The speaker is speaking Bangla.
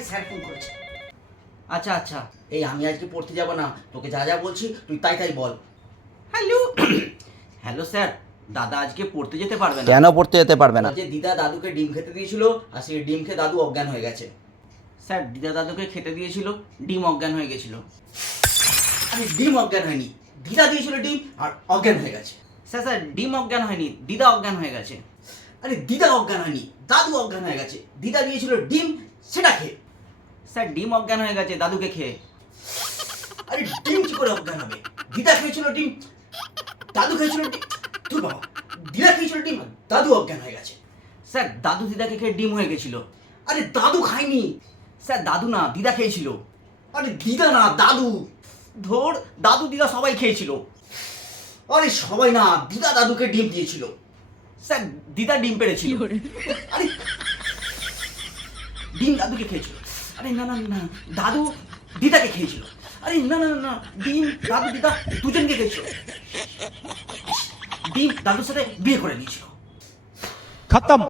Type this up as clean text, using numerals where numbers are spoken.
ভাই স্যার ফোন করেছে। আচ্ছা আচ্ছা, এই আমি আজকে পড়তে যাব না, তোকে যা যা বলছি তুই তাই তাই বল। হ্যালো। হ্যালো স্যার, দাদা আজকে পড়তে যেতে পারবে না। কেন পড়তে যেতে পারবে না? যে দিদা দাদুকে ডিম খেতে দিয়েছিল, আর সেই ডিম খেয়ে দাদু অজ্ঞান হয়ে গেছে। স্যার, দিদা দাদুকে খেতে দিয়েছিল, ডিম অজ্ঞান হয়ে গেছিল। আরে ডিম অজ্ঞান হয়নি, দিদা দিয়েছিল ডিম আর অজ্ঞান হয়ে গেছে। স্যার স্যার, ডিম অজ্ঞান হয়নি, দিদা অজ্ঞান হয়ে গেছে। আরে দিদা অজ্ঞান হয়নি, দাদু অজ্ঞান হয়ে গেছে। দিদা দিয়েছিল ডিম, সেটা খেয়ে। স্যার, ডিম অজ্ঞান হয়ে গেছে দাদুকে খেয়ে। আরে ডিম কি করে অজ্ঞান হবে? দিদা খেয়েছিল ডিম, দাদু খেয়েছিল ডিম। তুই বাবা, দিদা খেয়েছিল ডিম, দাদু অজ্ঞান হয়ে গেছে। স্যার, দাদু দিদাকে খেয়ে ডিম হয়ে গেছিল। আরে দাদু খায়নি। স্যার, দাদু না, দিদা খেয়েছিল। আরে দিদা না, দাদু। ধর, দাদু দিদা সবাই খেয়েছিল। আরে সবাই না, দিদা দাদুকে ডিম দিয়েছিল। স্যার, দিদা ডিম পেড়েছিল। আরে ডিম দাদুকে খেয়েছিল। আরে না না না, দাদু দিদাকে খেয়েছিল। আরে না না না, ডিম দাদু দিদা দুজনকে খেয়েছিল। ডিম দাদুর সাথে বিয়ে করে নিয়েছিল। খতম।